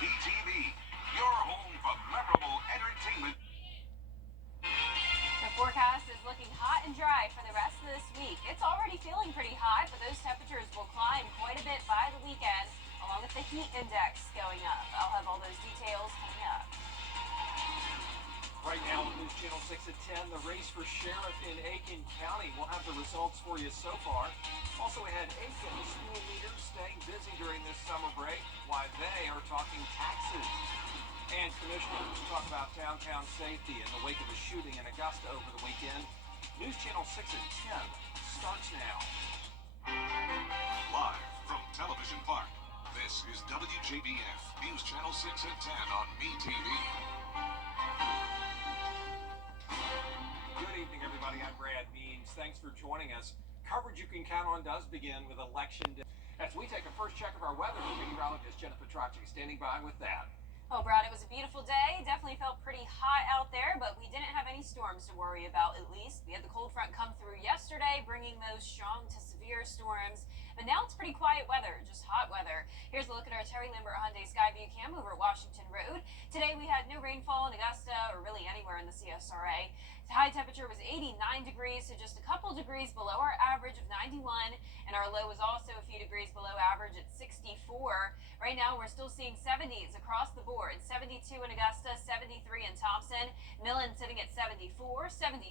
PTV, your home for memorable entertainment. The forecast is looking hot and dry for the rest of this week. It's already feeling pretty hot, but those temperatures will climb quite a bit by the weekend, along with the heat index going up. I'll have all those details coming up. Right now on News Channel 6 at 10, the race for sheriff in Aiken County. We'll have the results for you so far. Also ahead, Aiken school leaders staying busy during this summer break, why they are talking taxes. And commissioners talk about downtown safety in the wake of a shooting in Augusta over the weekend. News Channel 6 at 10 starts now. Live from Television Park, this is WJBF, News Channel 6 at 10 on MeTV. Good evening, everybody. I'm Brad Means. Thanks for joining us. Coverage you can count on does begin with Election Day. As we take a first check of our weather, meteorologist Jennifer Tracci standing by with that. Oh, Brad, it was a beautiful day. Definitely felt pretty hot out there, but we didn't have any storms to worry about, at least. We had the cold front come through yesterday, bringing those strong to severe storms. But now it's pretty quiet weather, just hot weather. Here's a look at our Terry Lambert Hyundai Skyview cam over at Washington Road. Today we had no rainfall in Augusta or really anywhere in the CSRA. The high temperature was 89 degrees, so just a couple degrees below our average of 91, and our low was also a few degrees below average at 64. Right now we're still seeing 70s across the board. 72 in Augusta, 73 in Thompson, Millen sitting at 74, 77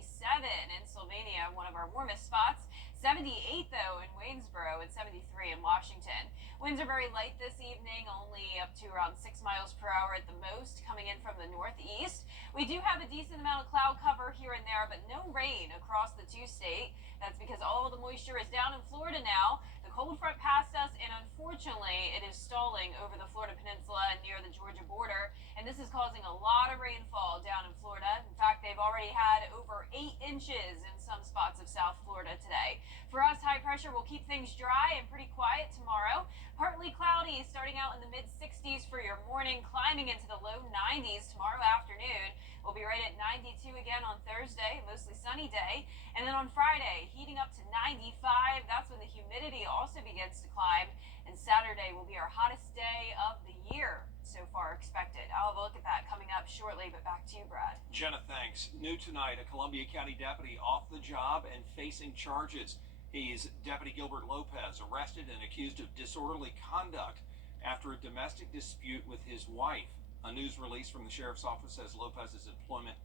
in Sylvania, one of our warmest spots, 78 though in Waynesboro, and 73 in Washington. Winds are very light this evening, only up to around 6 miles per hour at the most, coming in from the northeast. We do have a decent amount of cloud cover here and there, but no rain across the two-state. That's because all the moisture is down in Florida now. The cold front passed us, and unfortunately, it is stalling over the Florida Peninsula and near the Georgia border, and this is causing a lot of rainfall down in Florida. In fact, they've already had over 8 inches in some spots of South Florida today. For us, high pressure will keep things dry and pretty quiet tomorrow. Partly cloudy, starting out in the mid-60s for your morning, climbing into the low 90s tomorrow afternoon. We'll be right at 92 again on Thursday, mostly sunny day. And then on Friday, heating up to 95. That's when the humidity also begins to climb. And Saturday will be our hottest day of the year so far expected. I'll have a look at that coming up shortly, but back to you, Brad. Jenna, thanks. New tonight, a Columbia County deputy off the job and facing charges. He's Deputy Gilbert Lopez, arrested and accused of disorderly conduct after a domestic dispute with his wife. A news release from the sheriff's office says Lopez's employment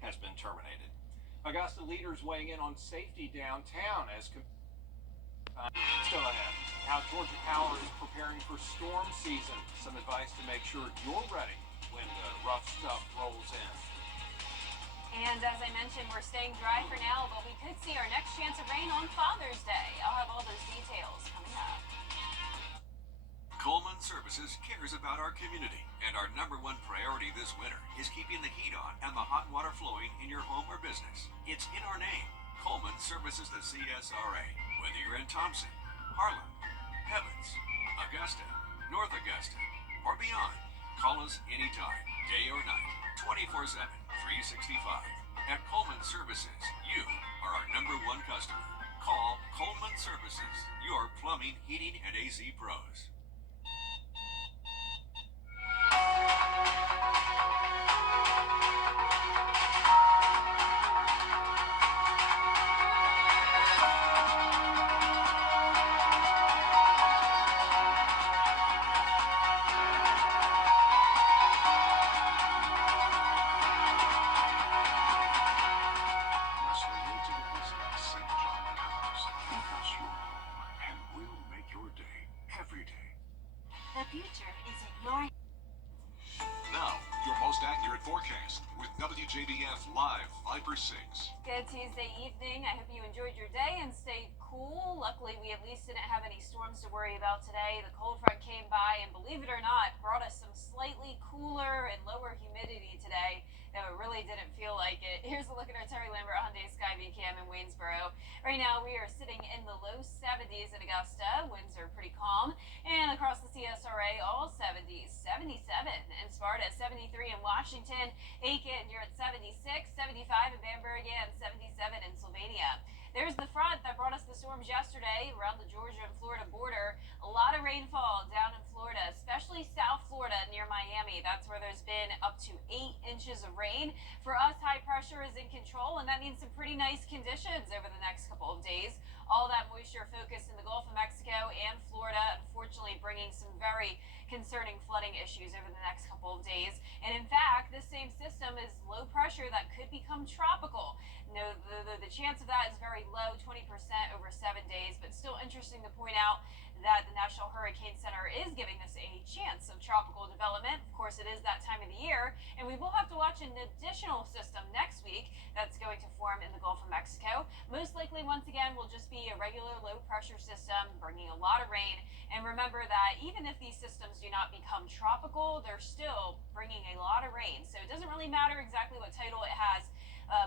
has been terminated. Augusta leaders weighing in on safety downtown as still ahead. How Georgia Power is preparing for storm season. Some advice to make sure you're ready when the rough stuff rolls in. And as I mentioned, we're staying dry for now, but we could see our next chance of rain on Father's Day. I'll have all those details coming up. Coleman Services cares about our community, and our #1 priority this winter is keeping the heat on and the hot water flowing in your home or business. It's in our name. Coleman Services the CSRA. Whether you're in Thompson, Harlan, Evans, Augusta, North Augusta, or beyond, call us anytime, day or night, 24/7, 365. At Coleman Services, you are our #1 customer. Call Coleman Services, your plumbing, heating, and AC pros. The future is in your... Now, your most accurate forecast with WJBF Live Viper 6. Good Tuesday evening. I hope you enjoyed your day and stayed cool. Luckily, we at least didn't have any storms to worry about today. The cold front came by and, believe it or not, brought us some slightly cooler and lower humidity today, though it really didn't feel like it. Here's a look at our Terry Lambert Hyundai Skyview cam in Waynesboro. Right now, we are sitting in the low 70s in Augusta. Winds are pretty calm. And across the CSRA, all 70s. 77 in Sparta, 73 in Washington. Aiken, you're at 76, 75 in Bamberg, and 77 in Sylvania. There's the front that brought us the storms yesterday around the Georgia and Florida border. A lot of rainfall down in Florida, especially South Florida near Miami. That's where there's been up to 8 inches of rain. For us, high pressure is in control, and that means some pretty nice conditions over the next couple of days. All that moisture focused in the Gulf of Mexico and Florida, unfortunately bringing some very concerning flooding issues over the next couple of days. And in fact, this same system is low pressure that could become tropical. No, the chance of that is very low, 20% over 7 days, but still interesting to point out that the National Hurricane Center is giving this a chance of tropical development. Of course, it is that time of the year, and we will have to watch an additional system next week that's going to form in the Gulf of Mexico. Most likely, once again, will just be a regular low pressure system bringing a lot of rain. And remember that even if these systems do not become tropical, they're still bringing a lot of rain. So it doesn't really matter exactly what title it has.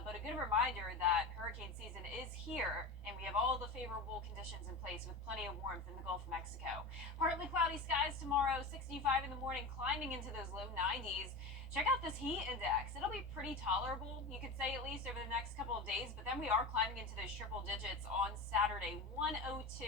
But a good reminder that hurricane season is here, and we have all the favorable conditions in place with plenty of warmth in the Gulf of Mexico. Partly cloudy skies tomorrow, 65 in the morning, climbing into those low 90s. Check out this heat index. It'll be pretty tolerable, you could say, at least over the next couple of days, but then we are climbing into those triple digits on Saturday, 102,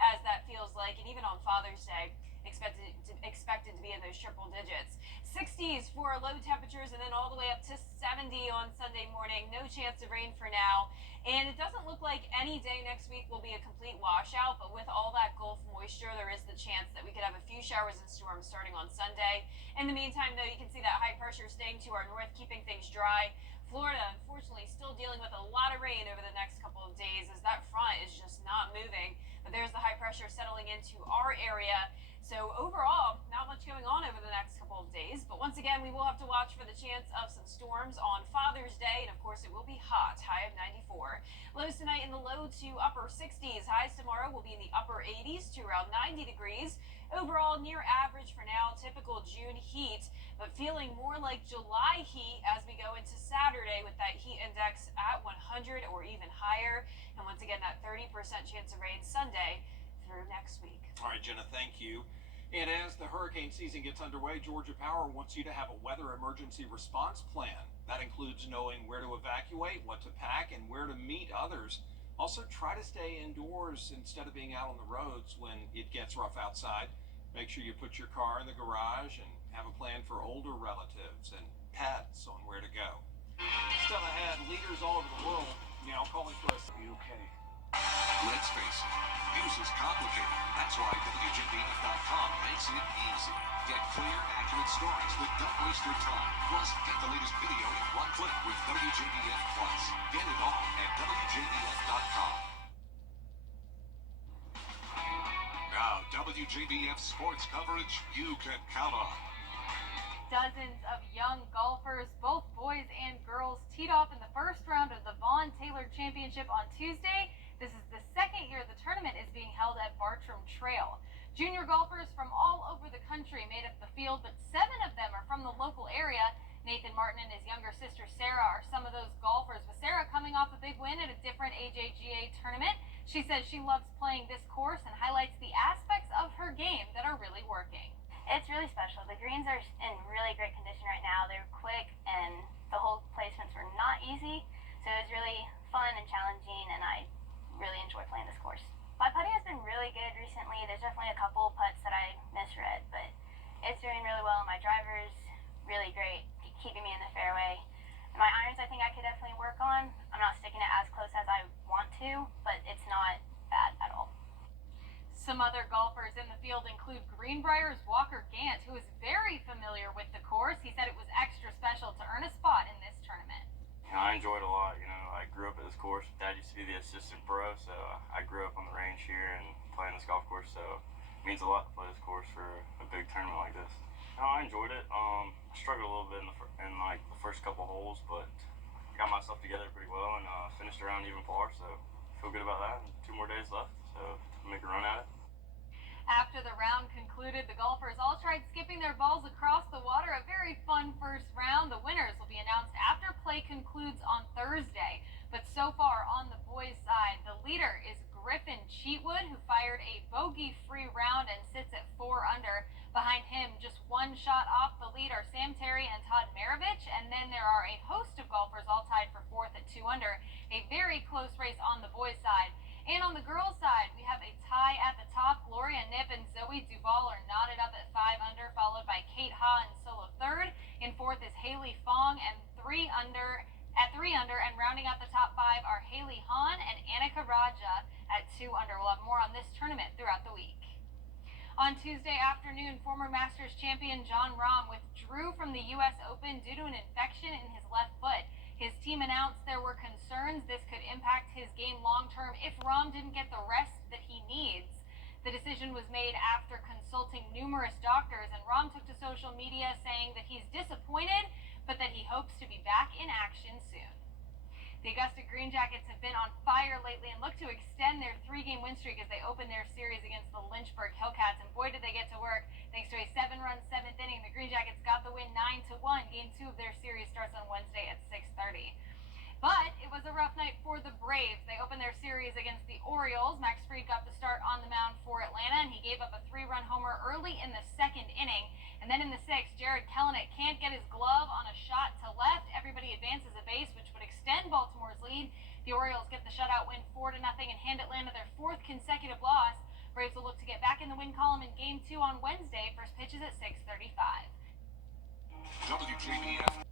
as that feels like, and even on Father's Day, expected to be in those triple digits. 60s for low temperatures, and then all the way up to 70 on Sunday morning. No chance of rain for now, and it doesn't look like any day next week will be a complete washout, but with all that Gulf moisture, there is the chance that we could have a few showers and storms starting on Sunday. In the meantime, though, you can see that high pressure staying to our north, keeping things dry. Florida, unfortunately, still dealing with a lot of rain over the next couple of days as that front is just not moving. But there's the high pressure settling into our area. So overall, not much going on over the next couple of days. But once again, we will have to watch for the chance of some storms on Father's Day. And of course, it will be hot, high of 94. Lows tonight in the low to upper 60s. Highs tomorrow will be in the upper 80s to around 90 degrees. Overall, near average for now, typical June heat, but feeling more like July heat as we go into Saturday with that heat index at 100 or even higher. And once again, that 30% chance of rain Sunday through next week. All right, Jenna, thank you. And as the hurricane season gets underway, Georgia Power wants you to have a weather emergency response plan. That includes knowing where to evacuate, what to pack, and where to meet others. Also, try to stay indoors instead of being out on the roads when it gets rough outside. Make sure you put your car in the garage and have a plan for older relatives and pets on where to go. Still ahead, leaders all over the world now calling for us. UK. Let's face it, news is complicated. That's why WJBF.com makes it easy. Get clear, accurate stories that don't waste your time. Plus, get the latest video in one click with WJBF Plus. Get it all at WJBF.com. Now, WJBF sports coverage you can count on. Dozens of young golfers, both boys and girls, teed off in the first round of the Vaughn Taylor Championship on Tuesday. This is the second year the tournament is being held at Bartram Trail. Junior golfers from all over the country made up the field, but 7 of them are from the local area. Nathan Martin and his younger sister Sarah are some of those golfers, with Sarah coming off a big win at a different AJGA tournament. She says she loves playing this course and highlights the aspects of her game that are really working. It's really special. The greens are in really great condition right now. They're quick and the hole placements were not easy. So it was really fun and challenging, and I really enjoy playing this course. My putting has been really good recently. There's definitely a couple putts that I misread, but it's doing really well. My driver's really great, keeping me in the fairway. And my irons, I think I could definitely work on. I'm not sticking it as close as I want to, but it's not bad at all. Some other golfers in the field include Greenbrier's Walker Gant, who is very familiar with the course. He said it was extra special to earn a spot in this tournament. I enjoyed it a lot. I grew up at this course. Dad used to be the assistant pro, so I grew up on the range here and playing this golf course, so it means a lot to play this course for a big tournament like this. I enjoyed it. I struggled a little bit in the first couple holes, but I got myself together pretty well and finished around even par, so I feel good about that. And 2 more days left, so make a run at it. After the round concluded, the golfers all tried skipping their balls across the water. A very fun first round. The winners will be announced after play concludes on Thursday. But so far on the boys' side, the leader is Griffin Cheatwood, who fired a bogey-free round and sits at 4 under. Behind him, just 1 shot off the lead, are Sam Terry and Todd Maravich. And then there are a host of golfers all tied for 4th at 2 under. A very close race on the boys' side. And on the girls' side, we have a tie at the top. Gloria Nip and Zoe Duval are knotted up at 5 under, followed by Kate Ha in solo third. In fourth is Haley Fong and 3 under. At 3 under, and rounding out the top 5 are Haley Hahn and Annika Raja at 2 under. We'll have more on this tournament throughout the week. On Tuesday afternoon, former Masters champion Jon Rahm withdrew from the U.S. Open due to an infection in his left foot. His team announced there were concerns this could impact his game long term if Rahm didn't get the rest that he needs. The decision was made after consulting numerous doctors, and Rahm took to social media saying that he's disappointed, but that he hopes to be back in action soon. The Augusta Green Jackets have been on fire lately and look to extend their 3-game win streak as they open their series against the Lynchburg Hellcats. And boy, did they get to work. Thanks to a 7-run 7th inning, the Green Jackets got the win 9-1. Game 2 of their series starts on Wednesday at 6:30. But it was a rough night for the Braves. They opened their series against the Orioles. Max Fried got the start on the mound for Atlanta, and he gave up a 3-run homer early in the 2nd inning. And then in the 6th, Jared Kelenic can't get his glove on a shot to left. Everybody advances a base, which would extend Baltimore's lead. The Orioles get the shutout win 4-0 and hand Atlanta their 4th consecutive loss. Braves will look to get back in the win column in Game 2 on Wednesday. First pitch is at 6:35. WJBF.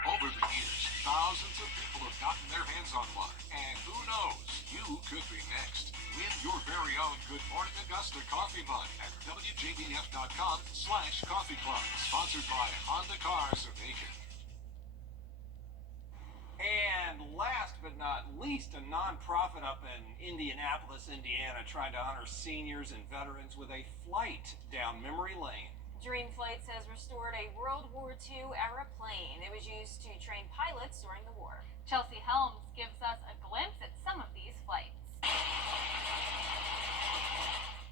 Over the years, thousands of people have gotten their hands on one. And who knows, you could be next. Win your very own Good Morning Augusta coffee mug at WJBF.com/coffee club. Sponsored by Honda Cars of Aiken. And last but not least, a nonprofit up in Indianapolis, Indiana, trying to honor seniors and veterans with a flight down memory lane. Dream Flights has restored a World War II era plane. It was used to train pilots during the war. Chelsea Helms gives us a glimpse at some of these flights.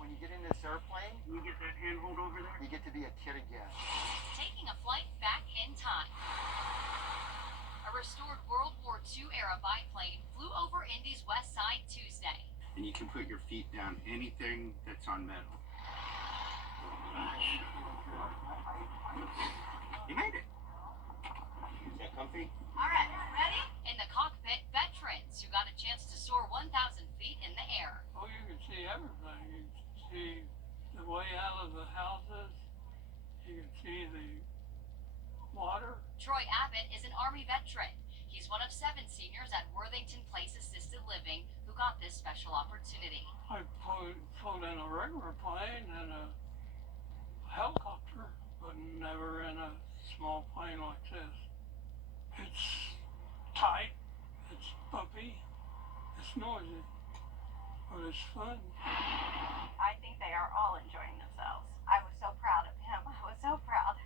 When you get in this airplane, You get that handhold over there? you get to be a kid again. Taking a flight back in time. A restored World War II era biplane flew over Indy's west side Tuesday. And you can put your feet down anything that's on metal. You made it. Is that comfy? All right, ready? In the cockpit, veterans who got a chance to soar 1,000 feet in the air. Oh, you can see everything. You can see the way out of the houses. You can see the water. Troy Abbott is an Army veteran. He's one of 7 seniors at Worthington Place Assisted Living who got this special opportunity. I flown in a regular plane and a helicopter, but never in a small plane like this. It's tight, it's bumpy, it's noisy, but it's fun. I think they are all enjoying themselves. I was so proud of him. I was so proud.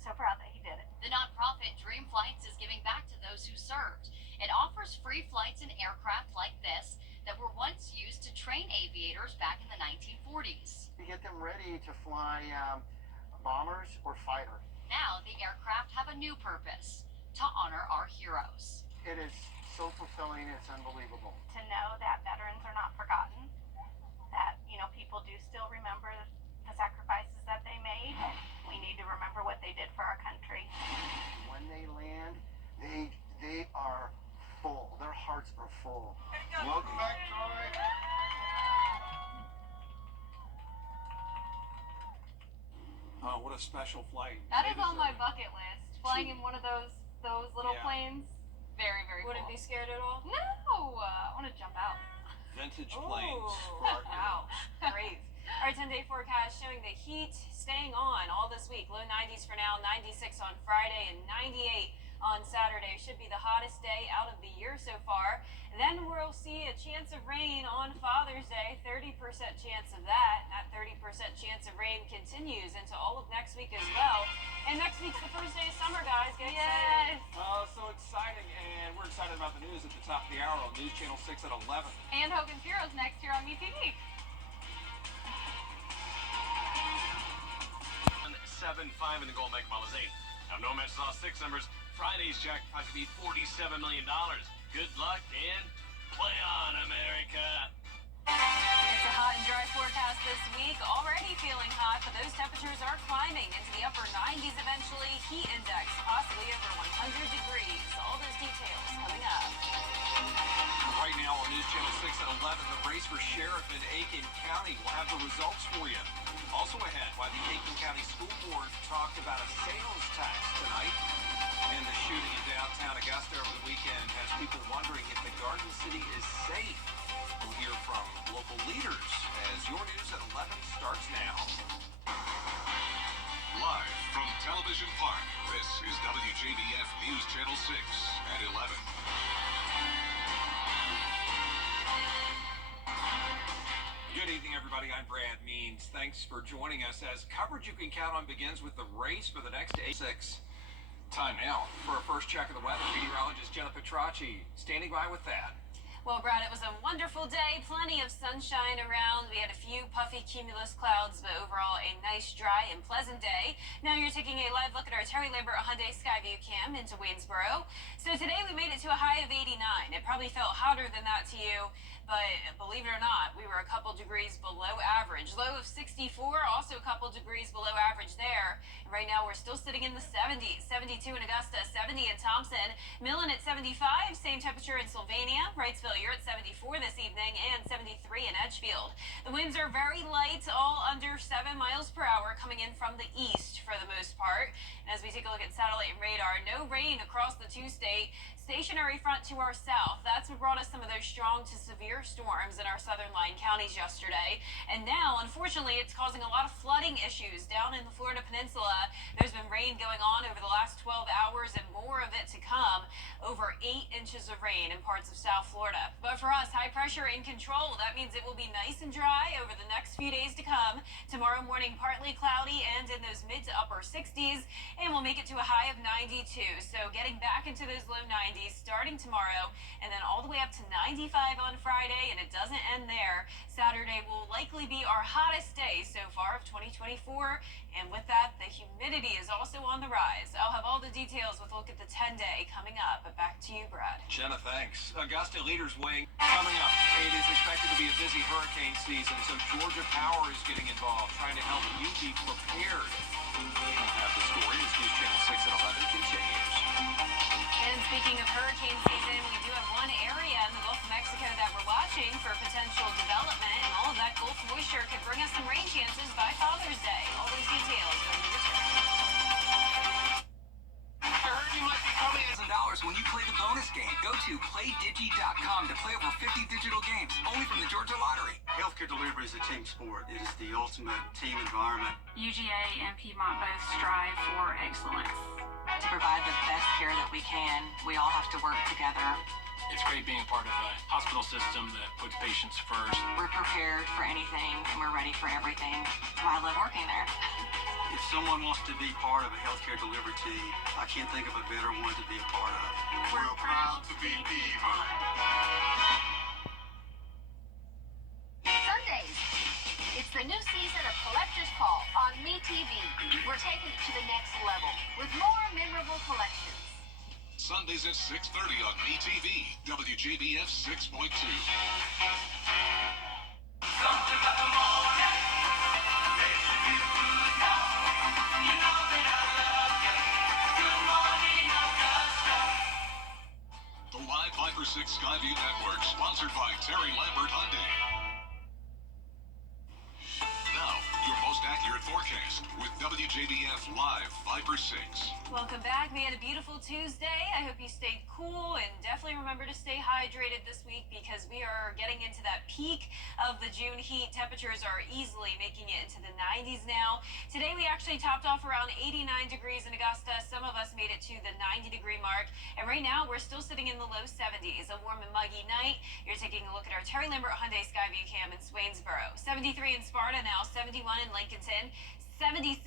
So proud that he did it. The nonprofit Dream Flights is giving back to those who served. It offers free flights in aircraft like this that were once used to train aviators back in the 1940s. You get them ready to fly bombers or fighter. Now the aircraft have a new purpose, to honor our heroes. It is so fulfilling, it's unbelievable. To know that veterans are not forgotten, that, people do still remember the sacrifices that they made. We need to remember what they did for our country. When they land, they are full. Their hearts are full. Welcome back, Troy. Oh, what a special flight. That They is on my deserve it. bucket list. Flying in one of those little Yeah. planes. Very, very Wouldn't cool. be scared at all? No! I want to jump out. Vintage planes Ooh. for our Wow. heroes. Great. Our 10-day forecast showing the heat staying on all this week. Low 90s for now, 96 on Friday, and 98 on Saturday. Should be the hottest day out of the year so far. Then we'll see a chance of rain on Father's Day, 30% chance of that. That 30% chance of rain continues into all of next week as well. And next week's the first day of summer, guys. Get excited. Yes! Oh, so exciting. And we're excited about the news at the top of the hour on News Channel 6 at 11. And Hogan's Heroes next here on MeTV. 7-5 in the goal make them is 8. Now, no match saw 6 numbers. Friday's jackpot could be $47 million. Good luck and play on, America. It's a hot and dry forecast this week. Already feeling hot, but those temperatures are climbing into the upper 90s eventually. Heat index possibly over 100 degrees. All those details coming up. Right now on News Channel 6 at 11, the race for sheriff in Aiken County. We'll have the results for you. Also ahead, why the Aiken County School Board talked about a sales tax tonight. And the shooting in downtown Augusta over the weekend has people wondering if the Garden City is safe. We'll hear from local leaders as your news at 11 starts now. Live from Television Park, this is WJBF News Channel 6 at 11. Good evening, everybody. I'm Brad Means. Thanks for joining us as coverage you can count on begins with the race for the next 6. Time now for our first check of the weather. Meteorologist Jenna Petracci standing by with that. Well, Brad, it was a wonderful day. Plenty of sunshine around. We had a few puffy cumulus clouds, but overall a nice, dry, and pleasant day. Now you're taking a live look at our Terry Lambert Hyundai Skyview cam into Waynesboro. So today we made it to a high of 89. It probably felt hotter than that to you, but believe it or not, we were a couple degrees below average. Low of 64, also a couple degrees below average there. And right now we're still sitting in the 70s. 72 in Augusta, 70 in Thompson, Millen at 75, same temperature in Sylvania. Wrightsville, you're at 74 this evening, and 73 in Edgefield. The winds are very light, all under 7 miles per hour, coming in from the east for the most part. And as we take a look at satellite and radar, no rain across the two-state. Stationary front to our south. That's what brought us some of those strong to severe storms in our southern line counties yesterday. And now, unfortunately, it's causing a lot of flooding issues down in the Florida Peninsula. There's been rain going on over the last 12 hours and more of it to come. Over 8 inches of rain in parts of South Florida. But for us, high pressure in control. That means it will be nice and dry over the next few days to come. Tomorrow morning, partly cloudy and in those mid to upper 60s. And we'll make it to a high of 92. So getting back into those low 90s starting tomorrow, and then all the way up to 95 on Friday, and it doesn't end there. Saturday will likely be our hottest day so far of 2024, and with that, the humidity is also on the rise. I'll have all the details with a look at the 10-day coming up, but back to you, Brad. Jenna, thanks. Augusta Leaders Wing coming up. It is expected to be a busy hurricane season, so Georgia Power is getting involved, trying to help you be prepared. We'll have the story as News Channel 6 at 11 continues. And speaking of hurricane season, we do have one area in the Gulf of Mexico that we're watching for potential development, and all of that Gulf moisture could bring us some rain chances by Father's Day. All these details when we return. I heard you might be coming $1,000 when you play the bonus game. Go to playdigi.com to play over 50 digital games, only from the Georgia Lottery. Healthcare delivery is a team sport. It is the ultimate team environment. UGA and Piedmont both strive for excellence. To provide the best care that we can, we all have to work together. It's great being part of a hospital system that puts patients first. We're prepared for anything, and we're ready for everything. I love working there. If someone wants to be part of a healthcare delivery team, I can't think of a better one to be a part of. We're proud to be Piedmont. Sundays. It's the new season of Collector's Call on MeTV. We're taking it to the next level with more memorable collections. Sundays at 6:30 on MeTV, WJBF 6.2. Something about the morning. Makes you feel good now. You know that I love you. Good morning, Augusta. The Live 5 for 6 Skyview Network, sponsored by Terry Lambert Hyundai. Now, your most accurate forecast with WJBF Live 5 for 6. Welcome back. We had a beautiful Tuesday. I hope you stayed cool, and definitely remember to stay hydrated this week because we are getting into that peak of the June heat. Temperatures are easily making it into the 90s now. Today we actually topped off around 89 degrees in Augusta. Some of us made it to the 90-degree mark, and right now we're still sitting in the low 70s. A warm and muggy night. You're taking a look at our Terry Lambert Hyundai Skyview cam in Swainsboro. 73 in Sparta now, 71 in Lincolnton. 77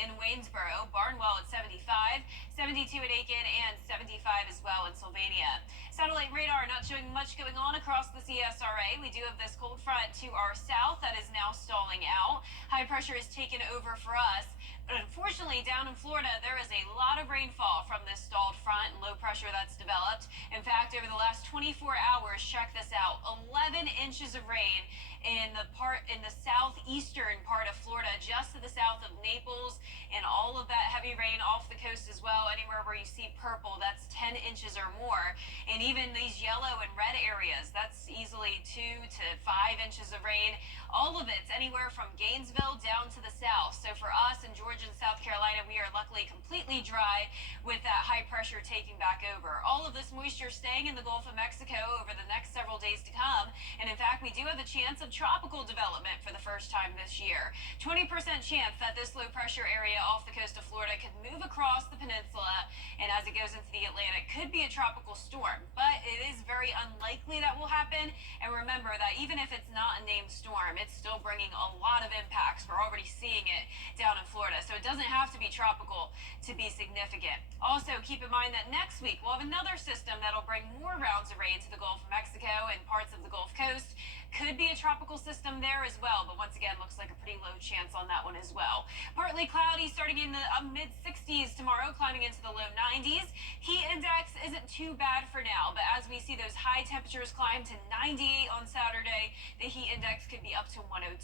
in Waynesboro, Barnwell at 75, 72 at Aiken, and 75 as well in Sylvania. Satellite radar not showing much going on across the CSRA. We do have this cold front to our south that is now stalling out. High pressure is taken over for us. But unfortunately, down in Florida, there is a lot of rainfall from this stalled front and low pressure that's developed. In fact, over the last 24 hours, check this out, 11 inches of rain in the southeastern part of Florida, just to the south of Naples, and all of that heavy rain off the coast as well. Anywhere where you see purple, that's 10 inches or more. And even these yellow and red areas, that's easily 2 to 5 inches of rain. All of it's anywhere from Gainesville down to the south. So for us in Georgia and South Carolina, we are luckily completely dry with that high pressure taking back over. All of this moisture staying in the Gulf of Mexico over the next several days to come. And in fact, we do have a chance of tropical development for the first time this year. 20% chance that this low pressure area off the coast of Florida could move across the peninsula, and as it goes into the Atlantic, could be a tropical storm. But it is very unlikely that will happen. And remember that even if it's not a named storm, it's still bringing a lot of impacts. We're already seeing it down in Florida. So it doesn't have to be tropical to be significant. Also, keep in mind that next week we'll have another system that'll bring more rounds of rain to the Gulf of Mexico and parts of the Gulf Coast. Could be a tropical system there as well, but once again, looks like a pretty low chance on that one as well. Partly cloudy starting in the mid 60s tomorrow, climbing into the low 90s. Heat index isn't too bad for now, but as we see those high temperatures climb to 98 on Saturday, the heat index could be up to 102.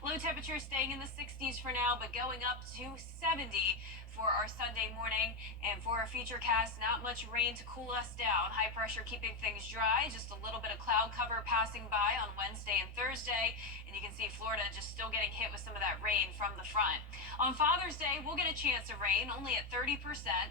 Low temperatures staying in the 60s for now, but going up to 70 for our Sunday morning. And for our future cast, not much rain to cool us down. High pressure keeping things dry, just a little bit of cloud cover passing by on Wednesday and Thursday. And you can see Florida just still getting hit with some of that rain from the front. On Father's Day, we'll get a chance of rain, only at 30%,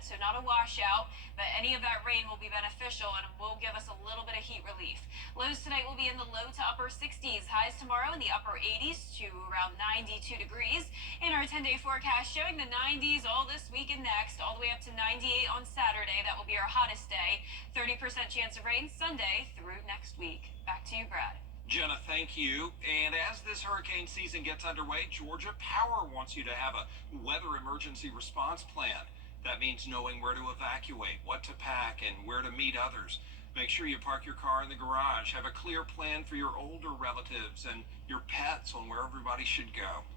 so not a washout, but any of that rain will be beneficial and will give us a little bit of heat relief. Lows tonight will be in the low to upper 60s. Highs tomorrow in the upper 80s to around 92 degrees. In our 10-day forecast showing the 90s all this week and next, all the way up to 98 on Saturday. That will be our hottest day. 30% chance of rain Sunday through next week. Back to you, Brad. Jenna, thank you. And as this hurricane season gets underway, Georgia Power wants you to have a weather emergency response plan. That means knowing where to evacuate, what to pack, and where to meet others. Make sure you park your car in the garage. Have a clear plan for your older relatives and your pets on where everybody should go.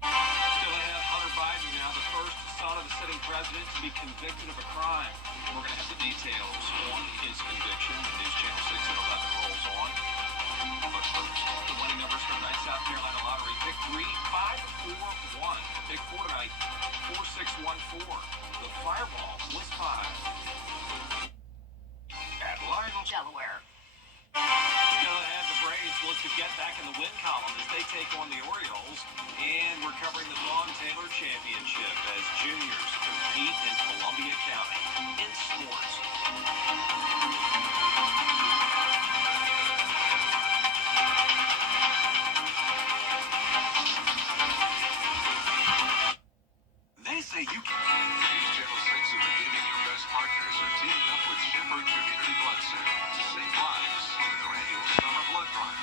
Still ahead, Hunter Biden, now the first son of a sitting president to be convicted of a crime. We're going to have the details on his conviction. The News Channel 6 at 11 rolls on. But first, the winning numbers for tonight's South Carolina Lottery. Pick 3, 5, 4, 1. Pick 4 tonight, 4614. The Fireball was 5. At Lionel, Delaware. Still ahead, the Braves look to get back in the win column as they take on the Orioles. And we're covering the Vaughn Taylor Championship as juniors compete in Columbia County. In sports. They say you can. News Channel 6 and the Giving Your Best partners are teaming up with Shepherd Community Blood Center to save lives with their annual Summer Blood Drive.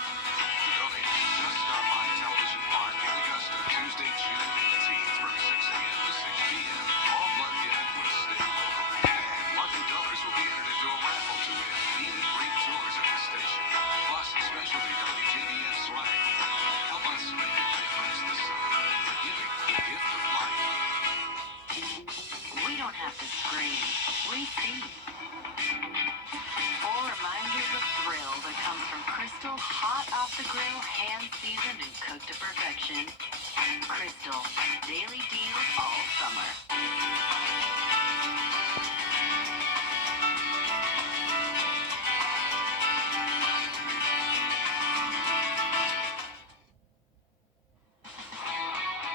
To donate, just stop by Television Park in Augusta Tuesday, June 18th from 6 a.m. to 6 p.m. All blood given will stay local. And lucky donors will be entered into a raffle to win meet and greet tours at the station. Plus, specialty WJBF swag. Help us make a difference this summer for giving the gift of life. We don't have to scream. We see. Or remind you of the thrill that comes from Crystal hot off the grill, hand seasoned and cooked to perfection. Crystal, daily deals all summer.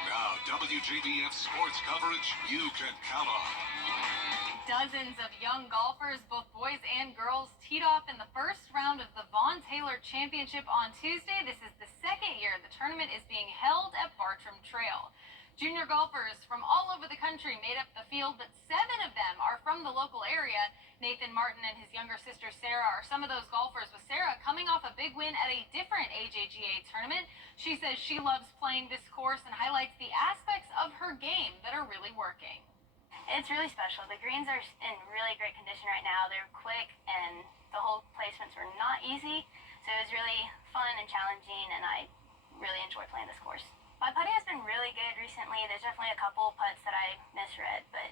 Now, WJBF sports coverage you can count on. Dozens of young golfers, both boys and girls, teed off in the first round of the Vaughn Taylor Championship on Tuesday. This is the second year the tournament is being held at Bartram Trail. Junior golfers from all over the country made up the field, but 7 of them are from the local area. Nathan Martin and his younger sister Sarah are some of those golfers, with Sarah coming off a big win at a different AJGA tournament. She says she loves playing this course and highlights the aspects of her game that are really working. It's really special. The greens are in really great condition right now. They're quick and the hole placements were not easy. So it was really fun and challenging, and I really enjoy playing this course. My putting has been really good recently. There's definitely a couple putts that I misread, but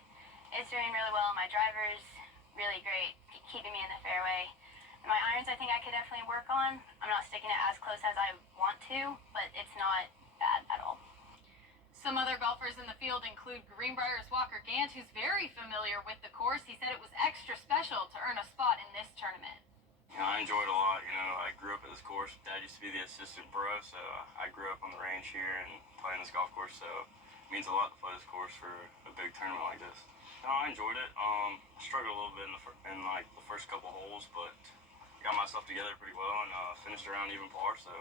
it's doing really well. My driver's really great, keeping me in the fairway. And my irons, I think I could definitely work on. I'm not sticking it as close as I want to, but it's not bad at all. Some other golfers in the field include Greenbrier's Walker Gant, who's very familiar with the course. He said it was extra special to earn a spot in this tournament. You know, I enjoyed it a lot. You know, I grew up at this course. Dad used to be the assistant pro, so I grew up on the range here and playing this golf course, so it means a lot to play this course for a big tournament like this. No, I enjoyed it. I struggled a little bit in the first couple holes, but got myself together pretty well and finished around even par, so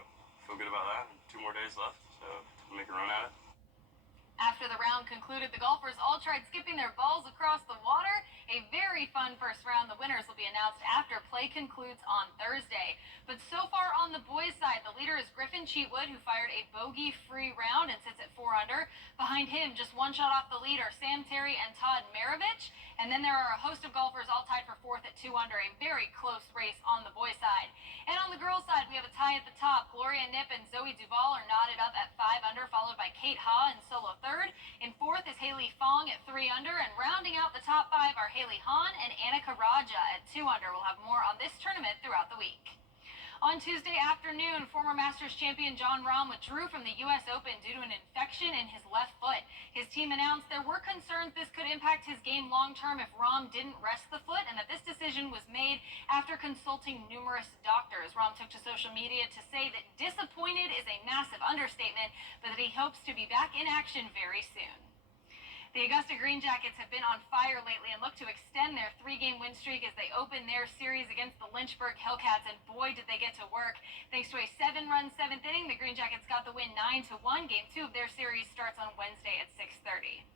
feel good about that. 2 more days left, so make a run at it. After the round concluded, the golfers all tried skipping their balls across the water. A very fun first round. The winners will be announced after play concludes on Thursday. But so far on the boys' side, the leader is Griffin Cheatwood, who fired a bogey-free round and sits at 4 under. Behind him, just 1 shot off the lead, are Sam Terry and Todd Maravich. And then there are a host of golfers all tied for 4th at 2 under. A very close race on the boys' side. And on the girls' side, we have a tie at the top. Gloria Knipp and Zoe Duval are knotted up at 5 under, followed by Kate Ha in solo 3rd. In 4th is Haley Fong at 3 under, and rounding out the top 5 are Haley Hahn and Annika Raja at 2 under. We'll have more on this tournament throughout the week. On Tuesday afternoon, former Masters champion Jon Rahm withdrew from the U.S. Open due to an infection in his left foot. His team announced there were concerns this could impact his game long-term if Rahm didn't rest the foot, and that this decision was made after consulting numerous doctors. Rahm took to social media to say that disappointed is a massive understatement, but that he hopes to be back in action very soon. The Augusta Green Jackets have been on fire lately and look to extend their 3-game win streak as they open their series against the Lynchburg Hellcats, and boy did they get to work. Thanks to a 7-run 7th inning, the Green Jackets got the win 9-1. Game 2 of their series starts on Wednesday at 6:30.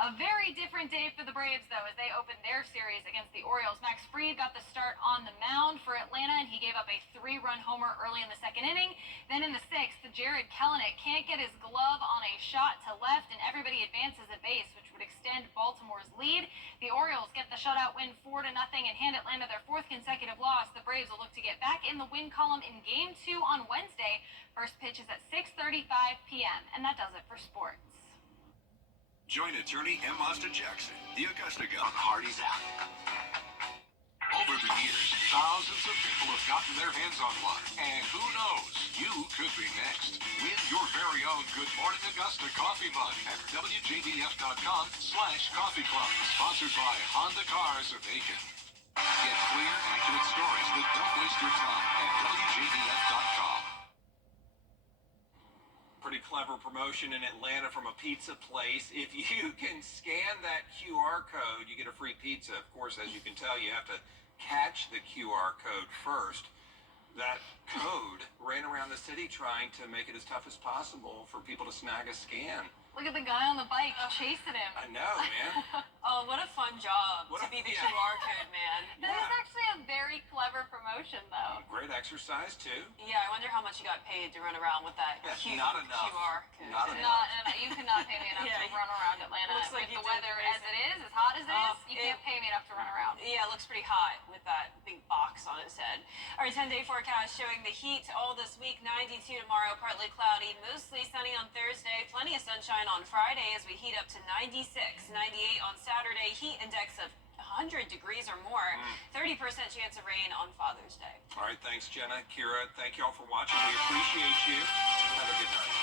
A very different day for the Braves, though, as they opened their series against the Orioles. Max Fried got the start on the mound for Atlanta, and he gave up a 3-run homer early in the 2nd inning. Then in the 6th, Jared Kelenic can't get his glove on a shot to left, and everybody advances at base, which would extend Baltimore's lead. The Orioles get the shutout win 4-0 and hand Atlanta their 4th consecutive loss. The Braves will look to get back in the win column in Game 2 on Wednesday. First pitch is at 6:35 p.m., and that does it for sports. Join attorney M. Austin Jackson, the Augusta guy. Party's out. Over the years, thousands of people have gotten their hands on one. And who knows, you could be next. Win your very own Good Morning Augusta coffee mug at WJBF.com/coffee club. Sponsored by Honda Cars of Aiken. Get clear, accurate stories that don't waste your time at WJBF.com. Pretty clever promotion in Atlanta from a pizza place. If you can scan that QR code, you get a free pizza. Of course, as you can tell, you have to catch the QR code first. That code ran around the city trying to make it as tough as possible for people to snag a scan. Look at the guy on the bike chasing him. I know, man. Oh, what a fun job What to a- be the yeah. QR code man. This is actually a very clever promotion, though. Great exercise, too. Yeah, I wonder how much you got paid to run around with that huge Not enough. QR code. Not enough. You cannot pay me enough Yeah, to run around Atlanta. looks like With you the did weather amazing. as it is, as hot as it is, you it- can't pay me enough to run around. Yeah, it looks pretty hot with that big box on its head. Our 10-day forecast showing the heat all this week. 92 tomorrow, partly cloudy, mostly sunny on Thursday. Plenty of sunshine on Friday as we heat up to 96, 98 on Saturday. Heat index of 100 degrees or more. 30% chance of rain on Father's Day. All right, thanks, Jenna. Kira, thank you all for watching. We appreciate you. Have a good night.